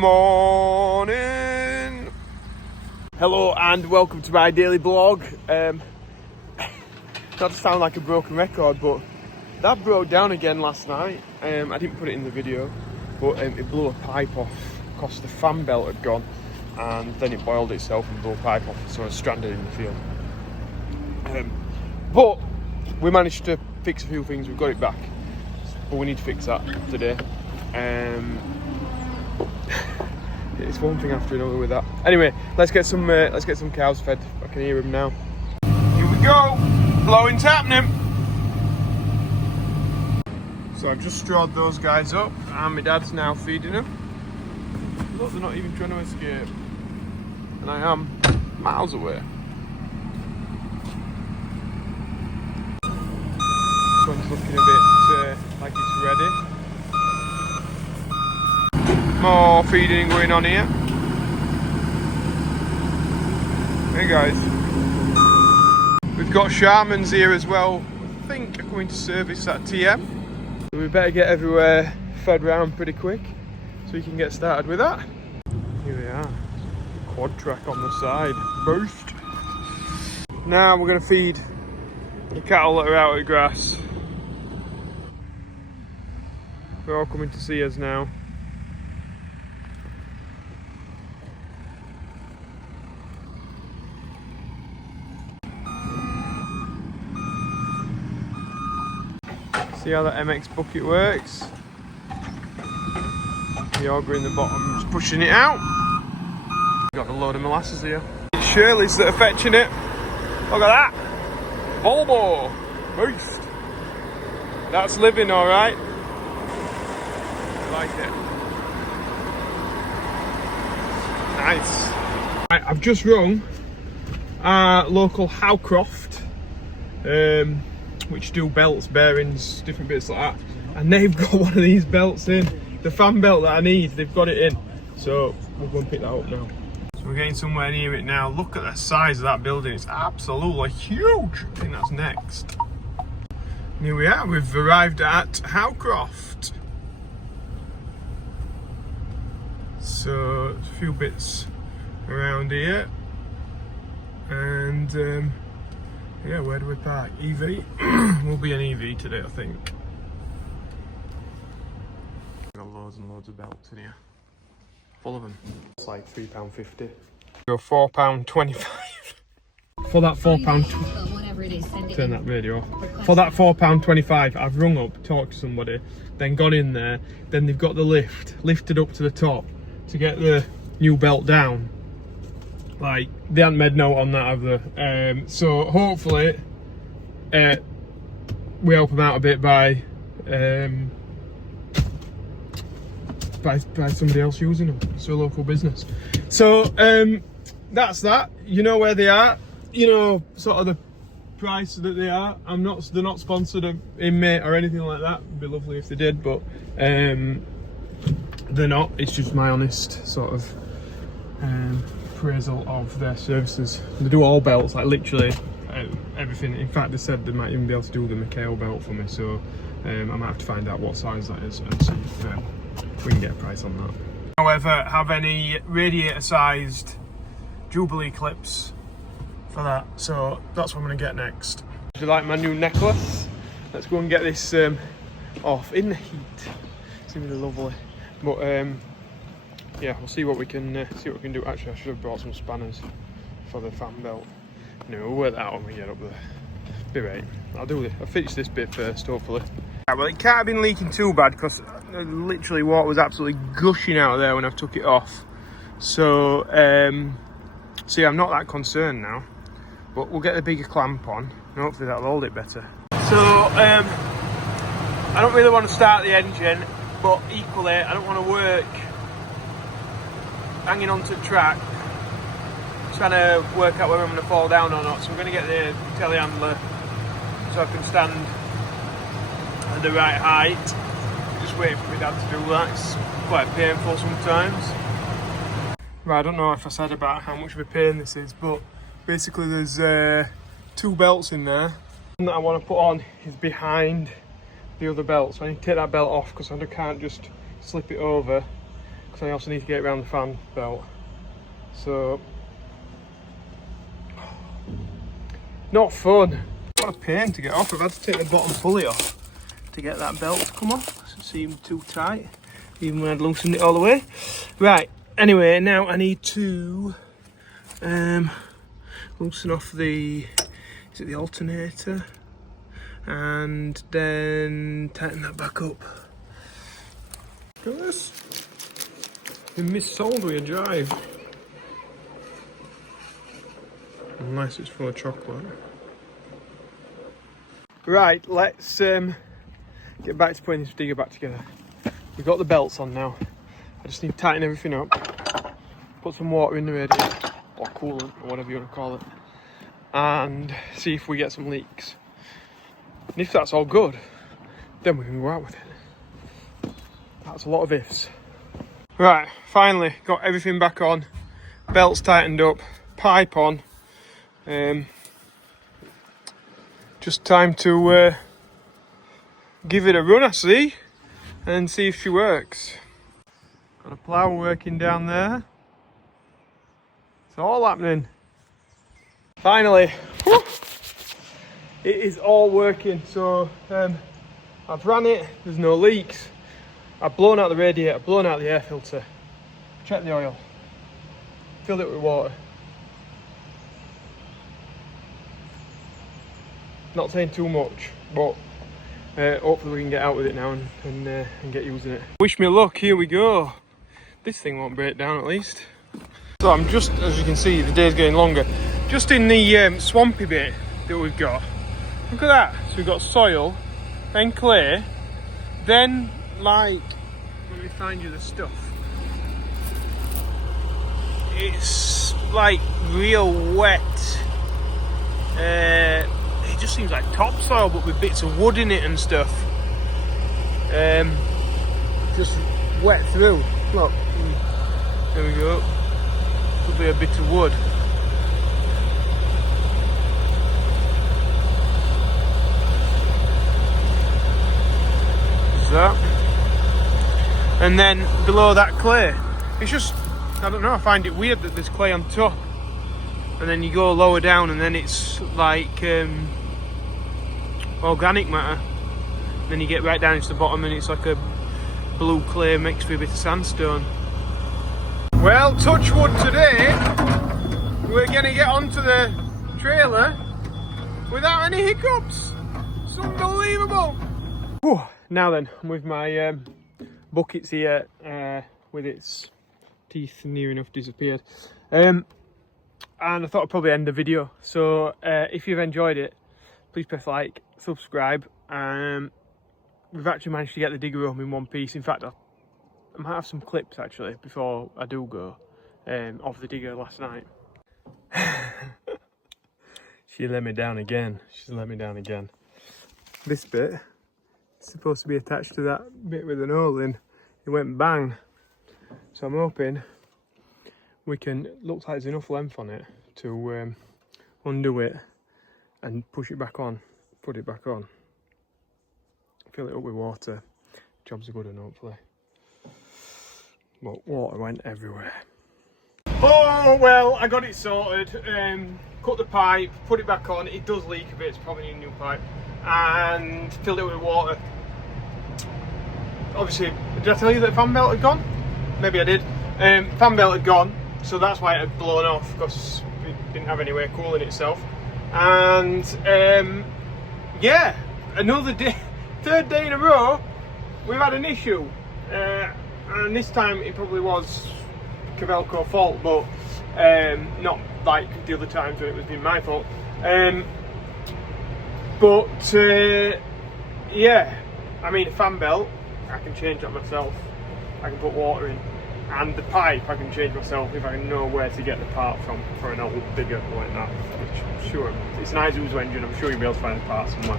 morning. Hello and welcome to my daily blog. Not to sound like a broken record, but that broke down again last night. I didn't put it in the video, but it blew a pipe off because the fan belt had gone, and then it boiled itself and blew a pipe off, so I was stranded in the field. But we managed to fix a few things. We've got it back, but we need to fix that today. It's one thing after another with that. Anyway, let's get some cows fed. I can hear them now. Here we go. Blowing's happening. So I've just strawed those guys up, and my dad's now feeding them. Look, they're not even trying to escape, and I am miles away. This one's looking a bit like it's ready. More feeding going on here. Hey guys. We've got Sharmans here as well. I think I'm going to service that TM. So we better get everywhere fed round pretty quick so we can get started with that. Here we are. Quad track on the side. Boost. Now we're going to feed the cattle that are out of the grass. They're all coming to see us now. See how that MX bucket works? The auger in the bottom is pushing it out. Got a load of molasses here. It's Shirley's that are fetching it. Look at that! Volvo! Boost! That's living alright. I like it. Nice. Right, I've just rung our local Howcroft, which do belts, bearings, different bits like that, and they've got one of these belts in, the fan belt that I need. They've got it in, so we'll go and pick that up now. So we're getting somewhere near it now. Look at the size of that building, it's absolutely huge. I think that's next. And here we are, we've arrived at Howcroft. So a few bits around here, and yeah, where do we park? EV? Will be an EV today, I think. Got loads and loads of belts in here. Full of them. It's like £3.50. Go £4.25. For that £4. Turn that radio off. For that £4.25, I've rung up, talked to somebody, then gone in there, then they've got the lift, lifted up to the top to get the new belt down. Like, they hadn't made note on that, have they? So hopefully we help them out a bit by somebody else using them. It's a local business. So that's that. You know where they are. You know sort of the price that they are. They're not sponsored in mate or anything like that. It'd be lovely if they did, but they're not. It's just my honest sort of appraisal of their services. They do all belts, like literally everything. In fact, they said they might even be able to do the Mikhail belt for me, so I might have to find out what size that is and see if we can get a price on that. However, have any radiator sized Jubilee clips for that, so that's what I'm going to get next. Do you like my new necklace? Let's go and get this off in the heat. It's going to be lovely, but yeah, we'll see what we can do. Actually, I should have brought some spanners for the fan belt. No, we'll work that out when we get up there. Be right. I'll finish this bit first, hopefully. Right, well, it can't have been leaking too bad because literally water was absolutely gushing out of there when I took it off. So, so yeah, I'm not that concerned now. But we'll get the bigger clamp on, and hopefully that'll hold it better. So, I don't really want to start the engine, but equally, I don't want to work hanging onto the track, trying to work out whether I'm going to fall down or not. So I'm going to get the telehandler so I can stand at the right height. Just waiting for my dad to do that. It's quite painful sometimes. Right, I don't know if I said about how much of a pain this is, but basically there's two belts in there. The one that I want to put on is behind the other belt, so I need to take that belt off because I can't just slip it over. because I also need to get around the fan belt. So, not fun. What a pain to get off. I've had to take the bottom pulley off to get that belt to come off. It seemed too tight, even when I'd loosened it all the way. Right, anyway, now I need to loosen off the, is it the alternator? And then tighten that back up. Look at this. Been missold with a drive. Unless it's full of chocolate. Right, let's get back to putting this digger back together. We've got the belts on now. I just need to tighten everything up. Put some water in the radiator, or coolant, or whatever you want to call it. And see if we get some leaks. And if that's all good, then we can go out with it. That's a lot of ifs. Right, finally got everything back on. Belts tightened up, pipe on. Just time to give it a run, I see, and see if she works. Got a plough working down there. It's all happening. Finally, whew, it is all working. So I've ran it, there's no leaks. I've blown out the radiator, blown out the air filter, checked the oil, filled it with water. Not saying too much, but hopefully we can get out with it now and get using it. Wish me luck, here we go. This thing won't break down at least. So I'm just, as you can see, the day's getting longer. Just in the swampy bit that we've got. Look at that. So we've got soil, then clay, then like, let me find you the stuff. It's like real wet. It just seems like topsoil, but with bits of wood in it and stuff. Just wet through. Look, there we go. Could be a bit of wood. There's that. And then below that clay, it's just, I don't know, I find it weird that there's clay on top. And then you go lower down and then it's like organic matter. Then you get right down to the bottom and it's like a blue clay mixed with a bit of sandstone. Well, touch wood today, we're going to get onto the trailer without any hiccups. It's unbelievable. Whew. Now then, I'm with my buckets here with its teeth near enough disappeared. And I thought I'd probably end the video. So if you've enjoyed it, please press like, subscribe. We've actually managed to get the digger home in one piece. In fact, I might have some clips actually before I do go of the digger last night. She let me down again. She's let me down again. This bit is supposed to be attached to that bit with an hole in. It went bang. So I'm hoping we can, looks like there's enough length on it to undo it and push it back on, put it back on. Fill it up with water. Jobs are good and hopefully. But water went everywhere. Oh well, I got it sorted. Cut the pipe, put it back on. It does leak a bit, it's probably need a new pipe. And filled it with water. Obviously, did I tell you that fan belt had gone? Maybe I did. Fan belt had gone, so that's why it had blown off, because it didn't have any way of cooling itself. And yeah, another day, third day in a row, we've had an issue. And this time it probably was Cabelco fault, but not like the other times when it was been my fault. Yeah, I mean, a fan belt, I can change that myself. I can put water in, and the pipe I can change myself if I know where to get the part from for an old digger like that. Which I'm sure it's an Isuzu engine. I'm sure you'll be able to find the part somewhere.